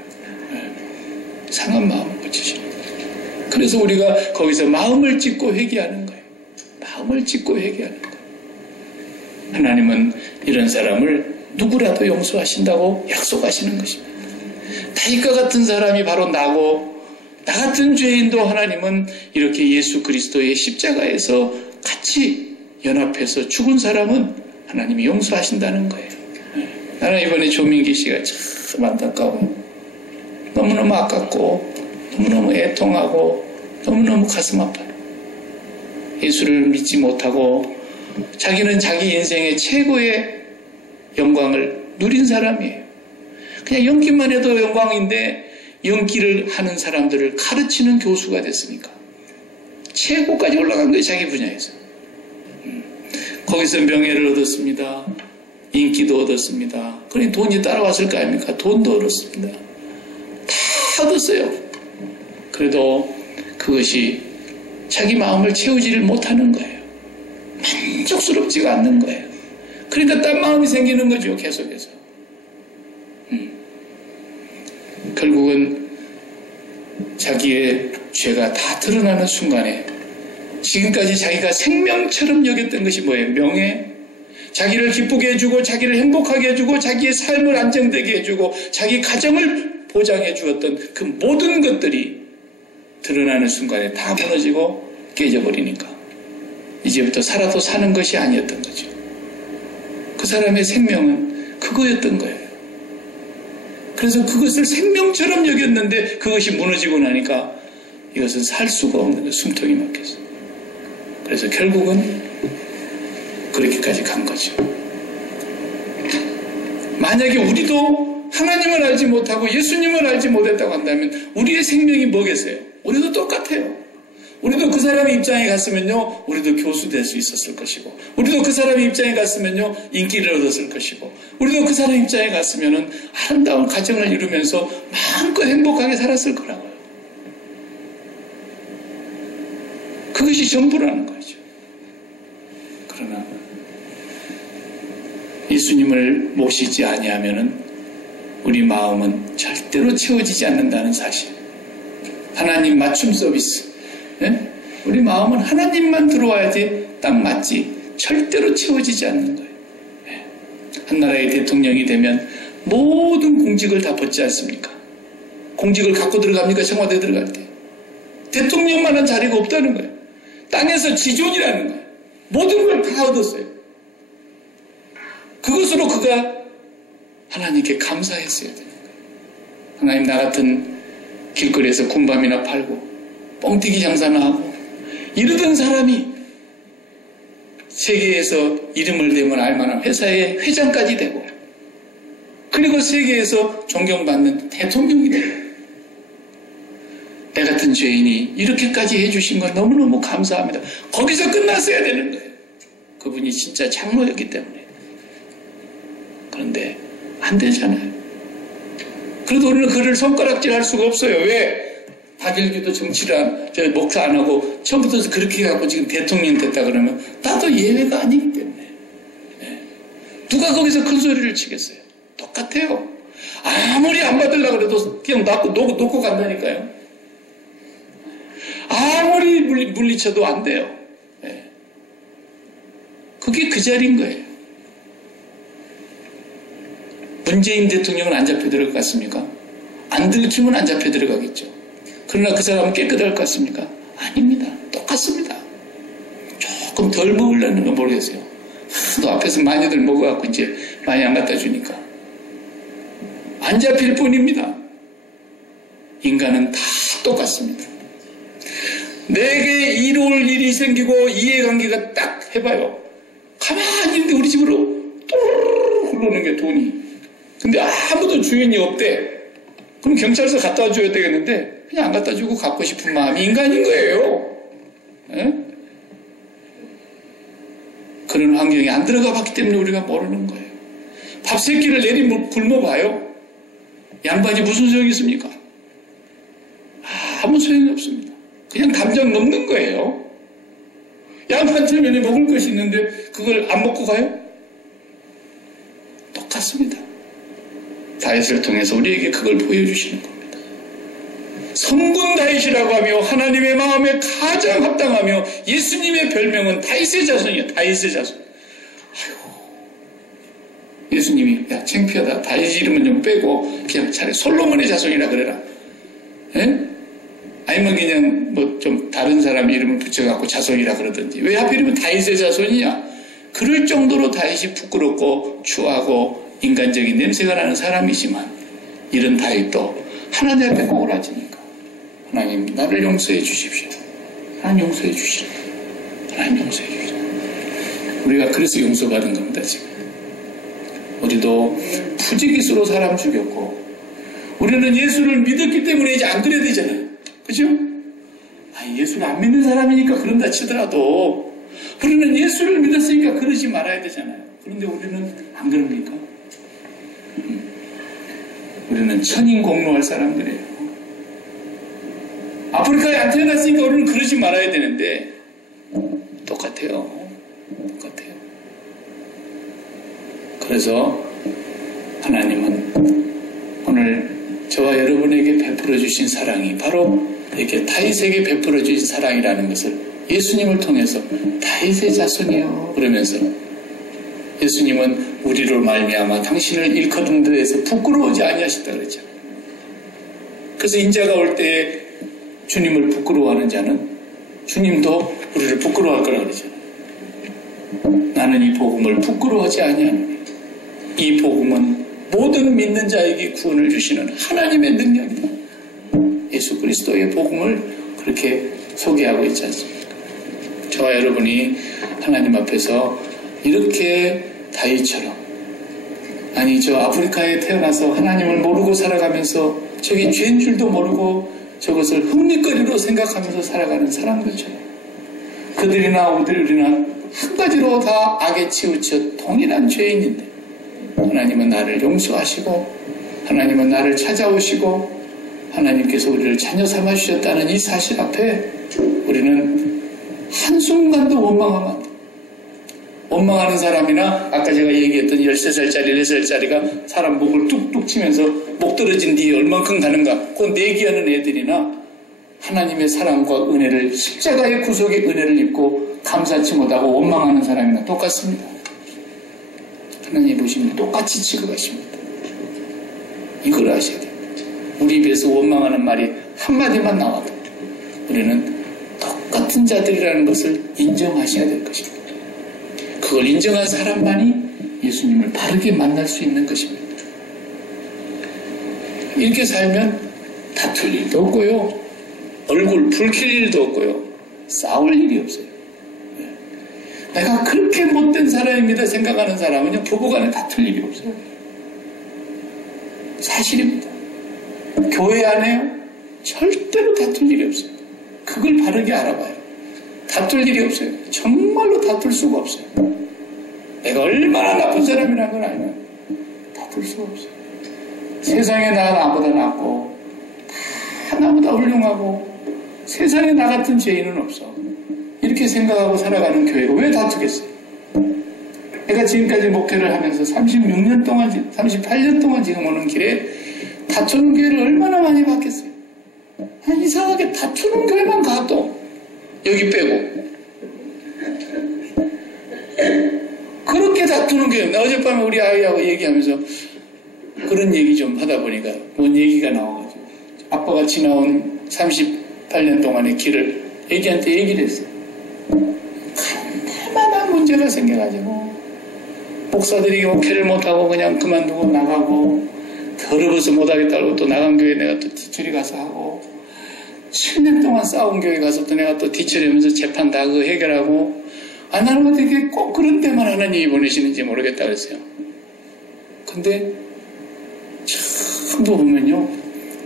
상한 마음을 고치시는 거예요. 그래서 우리가 거기서 마음을 찢고 회개하는 거예요. 마음을 찢고 회개하는 거예요. 하나님은 이런 사람을 누구라도 용서하신다고 약속하시는 것입니다. 다윗과 같은 사람이 바로 나고 나 같은 죄인도 하나님은 이렇게 예수 그리스도의 십자가에서 같이 연합해서 죽은 사람은 하나님이 용서하신다는 거예요. 나는 이번에 조민기 씨가 참 안타까워요. 너무너무 아깝고 너무너무 애통하고 너무너무 가슴 아파요. 예수를 믿지 못하고 자기는 자기 인생의 최고의 영광을 누린 사람이에요. 그냥 연기만 해도 영광인데 연기를 하는 사람들을 가르치는 교수가 됐으니까 최고까지 올라간 거예요. 자기 분야에서. 거기서 명예를 얻었습니다. 인기도 얻었습니다. 그러니 돈이 따라왔을 거 아닙니까? 돈도 얻었습니다. 다 얻었어요. 그래도 그것이 자기 마음을 채우지를 못하는 거예요. 만족스럽지가 않는 거예요. 그러니까 딴 마음이 생기는 거죠. 계속해서. 결국은 자기의 죄가 다 드러나는 순간에 지금까지 자기가 생명처럼 여겼던 것이 뭐예요? 명예. 자기를 기쁘게 해주고 자기를 행복하게 해주고 자기의 삶을 안정되게 해주고 자기 가정을 보장해 주었던 그 모든 것들이 드러나는 순간에 다 무너지고 깨져버리니까 이제부터 살아도 사는 것이 아니었던 거죠. 그 사람의 생명은 그거였던 거예요. 그래서 그것을 생명처럼 여겼는데 그것이 무너지고 나니까 이것은 살 수가 없는 거예요. 숨통이 막혀서. 그래서 결국은 그렇게까지 간 거죠. 만약에 우리도 하나님을 알지 못하고 예수님을 알지 못했다고 한다면 우리의 생명이 뭐겠어요? 우리도 똑같아요. 우리도 그 사람의 입장에 갔으면요, 우리도 교수 될 수 있었을 것이고, 우리도 그 사람의 입장에 갔으면요, 인기를 얻었을 것이고, 우리도 그 사람의 입장에 갔으면은 아름다운 가정을 이루면서 마음껏 행복하게 살았을 거라고요. 그것이 전부라는 거죠. 그러나 예수님을 모시지 아니하면은 우리 마음은 절대로 채워지지 않는다는 사실. 하나님 맞춤 서비스. 예? 우리 마음은 하나님만 들어와야지 딱 맞지 절대로 채워지지 않는 거예요. 예. 한 나라의 대통령이 되면 모든 공직을 다 벗지 않습니까? 공직을 갖고 들어갑니까? 청와대 들어갈 때. 대통령만한 자리가 없다는 거예요. 땅에서 지존이라는 거예요. 모든 걸 다 얻었어요. 그것으로 그가 하나님께 감사했어야 되는 거예요. 하나님, 나 같은 길거리에서 군밤이나 팔고 뻥튀기 장사나 하고 이러던 사람이 세계에서 이름을 대면 알만한 회사의 회장까지 되고 그리고 세계에서 존경받는 대통령이 되고 내 같은 죄인이 이렇게까지 해주신 건 너무너무 감사합니다. 거기서 끝났어야 되는 거예요. 그분이 진짜 장로였기 때문에. 그런데 안 되잖아요. 그래도 우리는 그를 손가락질할 수가 없어요. 왜? 박일기도 정치를 목사 안 하고 처음부터 그렇게 해갖고 지금 대통령 됐다 그러면 나도 예외가 아니기 때문에. 네. 누가 거기서 큰 소리를 치겠어요? 똑같아요. 아무리 안 받으려고 해도 그냥 놓고 간다니까요. 아무리 물리쳐도 안 돼요. 네. 그게 그 자리인 거예요. 문재인 대통령은 안 잡혀 들어갔습니까? 안 들키면 안 잡혀 들어가겠죠. 그러나 그 사람은 깨끗할 것 같습니까? 아닙니다. 똑같습니다. 조금 덜 먹으려는 건 모르겠어요. 너 앞에서 많이들 먹어갖고 이제 많이 안 갖다 주니까. 안 잡힐 뿐입니다. 인간은 다 똑같습니다. 내게 이로울 일이 생기고 이해관계가 딱 해봐요. 가만히 있는데 우리 집으로 또르르 흘러오는 게 돈이. 근데 아무도 주인이 없대. 그럼 경찰서 갖다 줘야 되겠는데 그냥 안 갖다 주고 갖고 싶은 마음이 인간인 거예요. 에? 그런 환경에 안 들어가 봤기 때문에 우리가 모르는 거예요. 밥 세 끼를 내리 굶어봐요. 양반이 무슨 소용이 있습니까? 아무 소용이 없습니다. 그냥 담장 넘는 거예요. 양반 체면에 먹을 것이 있는데 그걸 안 먹고 가요? 똑같습니다. 다윗을 통해서 우리에게 그걸 보여주시는 겁니다. 성군 다윗이라고 하며 하나님의 마음에 가장 합당하며 예수님의 별명은 다윗의 자손이에요. 다윗의 자손. 아이고, 예수님이 야 창피하다. 다윗 이름은 좀 빼고 그냥 차라리 솔로몬의 자손이라 그래라. 에? 아니면 그냥 뭐 좀 다른 사람 이름을 붙여갖고 자손이라 그러든지. 왜 하필이면 다윗의 자손이냐? 그럴 정도로 다윗이 부끄럽고 추하고 인간적인 냄새가 나는 사람이지만 이런 다윗도 하나님 앞에 꼬라지니까 하나님 나를 용서해 주십시오. 하나님 용서해 주시오. 하나님 용서해 주시오. 우리가 그래서 용서받은 겁니다. 지금 우리도 푸지기수로 사람 죽였고 우리는 예수를 믿었기 때문에 이제 안 그래야 되잖아요. 그죠? 예수를 안 믿는 사람이니까 그런다 치더라도 우리는 예수를 믿었으니까 그러지 말아야 되잖아요. 그런데 우리는 안 그럽니까? 우리는 천인공노할 사람들이에요. 아프리카에 안 태어났으니까 우리는 그러지 말아야 되는데 똑같아요. 똑같아요. 그래서 하나님은 오늘 저와 여러분에게 베풀어 주신 사랑이 바로 이렇게 다윗에게 베풀어 주신 사랑이라는 것을 예수님을 통해서 다윗의 자손이요 그러면서 예수님은 우리로 말미암아 당신을 일컫는 데에서 부끄러워하지 아니하셨다 그랬잖아요. 그래서 인자가 올 때에 주님을 부끄러워하는 자는 주님도 우리를 부끄러워할 거라 그러잖아요. 나는 이 복음을 부끄러워하지 아니하노니 이 복음은 모든 믿는 자에게 구원을 주시는 하나님의 능력이다. 예수 그리스도의 복음을 그렇게 소개하고 있지 않습니까? 저와 여러분이 하나님 앞에서 이렇게 다윗처럼 아니 저 아프리카에 태어나서 하나님을 모르고 살아가면서 저게 죄인 줄도 모르고 저것을 흥미거리로 생각하면서 살아가는 사람들처럼 그들이나 우리나 한 가지로 다 악에 치우쳐 동일한 죄인인데 하나님은 나를 용서하시고 하나님은 나를 찾아오시고 하나님께서 우리를 자녀 삼아 주셨다는 이 사실 앞에 우리는 한순간도 원망하면 안 돼. 원망하는 사람이나 아까 제가 얘기했던 13살짜리 4살짜리가 사람 목을 뚝뚝 치면서 목 떨어진 뒤에 얼만큼 가는가 그 내기하는 애들이나 하나님의 사랑과 은혜를 십자가의 구속의 은혜를 입고 감사치 못하고 원망하는 사람이나 똑같습니다. 하나님 보시면 똑같이 취급하십니다. 이걸 아셔야 돼요. 우리 입에서 원망하는 말이 한마디만 나와도 우리는 똑같은 자들이라는 것을 인정하셔야 될 것입니다. 그걸 인정한 사람만이 예수님을 바르게 만날 수 있는 것입니다. 이렇게 살면 다툴 일도 없고요. 얼굴 붉힐 일도 없고요. 싸울 일이 없어요. 내가 그렇게 못된 사람입니다 생각하는 사람은요. 부부간에 다툴 일이 없어요. 사실입니다. 교회 안에요. 절대로 다툴 일이 없어요. 그걸 바르게 알아봐요. 다툴 일이 없어요. 정말로 다툴 수가 없어요. 내가 얼마나 나쁜 사람이라는 걸 알면 다툴 수가 없어요. 세상에 나보다 낫고 다 나보다 훌륭하고 세상에 나 같은 죄인은 없어. 이렇게 생각하고 살아가는 교회가 왜 다투겠어요? 내가 지금까지 목회를 하면서 36년 동안 38년 동안 지금 오는 길에 다투는 교회를 얼마나 많이 봤겠어요? 이상하게 다투는 교회만 가도 여기 빼고 그렇게 다투는 교회. 나 어젯밤에 우리 아이하고 얘기하면서 그런 얘기 좀 하다 보니까 뭔 얘기가 나와가지고 아빠가 지나온 38년 동안의 길을 애기한테 얘기를 했어요. 간단한 문제가 생겨가지고 목사들이 목회를 못하고 그냥 그만두고 나가고 더러워서 못하겠다고 또 나간 교회 내가 또 뒤처리 가서 하고 7년 동안 싸운 교회 가서 또 내가 또 뒤처리 하면서 재판 다 그거 해결하고 나는 어떻게 꼭 그런 데만 하나님이 보내시는지 모르겠다 그랬어요. 근데 전부 보면요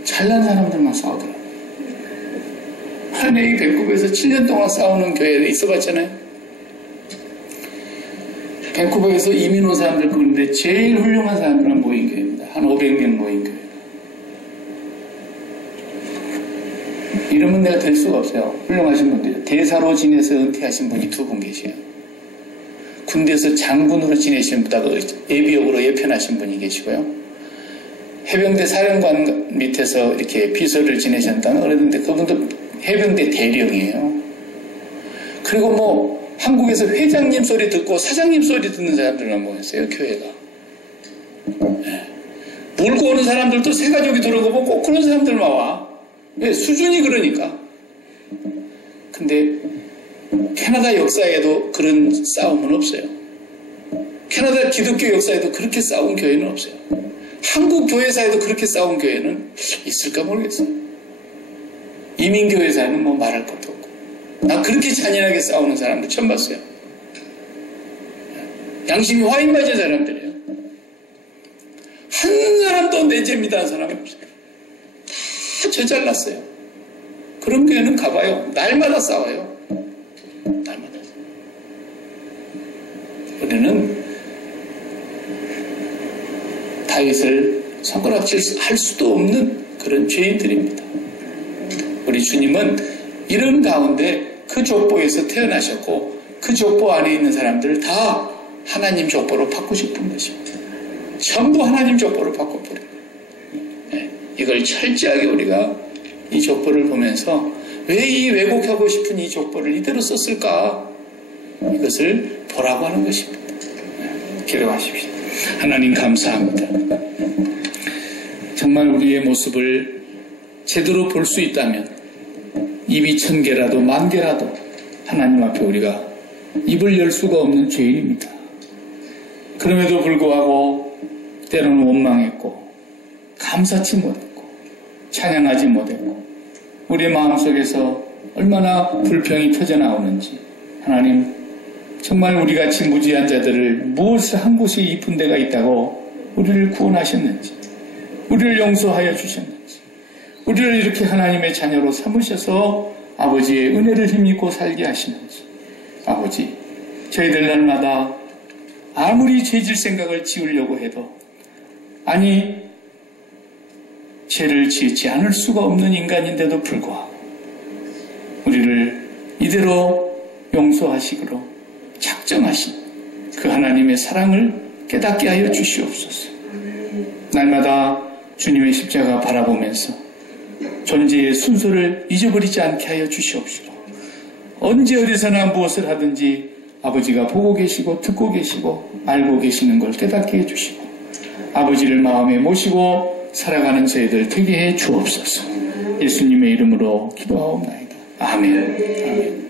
잘난 사람들만 싸우더라고요. 내가 밴쿠버에서 7년 동안 싸우는 교회에 있어봤잖아요. 밴쿠버에서 이민 온 사람들 그런데 제일 훌륭한 사람들은 모인 교회입니다. 한 500명 모인 교회. 이러면 내가 될 수가 없어요. 훌륭하신 분들이. 대사로 지내서 은퇴하신 분이 2분 계세요. 군대에서 장군으로 지내신 분다가 예비역으로 예편하신 분이 계시고요. 해병대 사령관 밑에서 이렇게 비서를 지내셨다는 그러는데 그분도 해병대 대령이에요. 그리고 뭐 한국에서 회장님 소리 듣고 사장님 소리 듣는 사람들만 모였어요. 교회가. 네. 물고 오는 사람들도 새 가족이 들어오고 꼭 그런 사람들만 와. 왜? 수준이 그러니까. 근데 캐나다 역사에도 그런 싸움은 없어요. 캐나다 기독교 역사에도 그렇게 싸운 교회는 없어요. 한국 교회사에도 그렇게 싸운 교회는 있을까 모르겠어요. 이민교회사에는 뭐 말할 것도 없고. 나 그렇게 잔인하게 싸우는 사람들 처음 봤어요. 양심이 화인 맞은 사람들이에요. 한 사람도 내 죄입니다 하는 사람이 없어요. 다 저 잘났어요. 그런 교회는 가봐요. 날마다 싸워요. 날마다. 우리는 다윗을 손가락질 할 수도 없는 그런 죄인들입니다. 우리 주님은 이런 가운데 그 족보에서 태어나셨고 그 족보 안에 있는 사람들을 다 하나님 족보로 받고 싶은 것입니다. 전부 하나님 족보로 바꿔버려요. 네, 이걸 철저하게 우리가 이 족보를 보면서 왜 이 왜곡하고 싶은 이 족보를 이대로 썼을까? 이것을 보라고 하는 것입니다. 기도하십시오. 하나님 감사합니다. 정말 우리의 모습을 제대로 볼 수 있다면 입이 1000개라도 10,000개라도 하나님 앞에 우리가 입을 열 수가 없는 죄인입니다. 그럼에도 불구하고 때로는 원망했고 감사치 못했고 찬양하지 못했고 우리의 마음속에서 얼마나 불평이 터져나오는지 하나님 정말 우리같이 무지한 자들을 무엇을 한 곳이 이쁜 데가 있다고 우리를 구원하셨는지 우리를 용서하여 주셨는지 우리를 이렇게 하나님의 자녀로 삼으셔서 아버지의 은혜를 힘입고 살게 하시는지 아버지 저희들 날마다 아무리 죄질 생각을 지우려고 해도 아니 죄를 지지 않을 수가 없는 인간인데도 불구하고 우리를 이대로 용서하시기로 작정하신 그 하나님의 사랑을 깨닫게 하여 주시옵소서. 날마다 주님의 십자가 바라보면서 존재의 순서를 잊어버리지 않게 하여 주시옵시고 언제 어디서나 무엇을 하든지 아버지가 보고 계시고 듣고 계시고 알고 계시는 걸 깨닫게 해주시고 아버지를 마음에 모시고 살아가는 저희들 되게 해 주옵소서. 예수님의 이름으로 기도하옵나이다. 아멘. 아멘.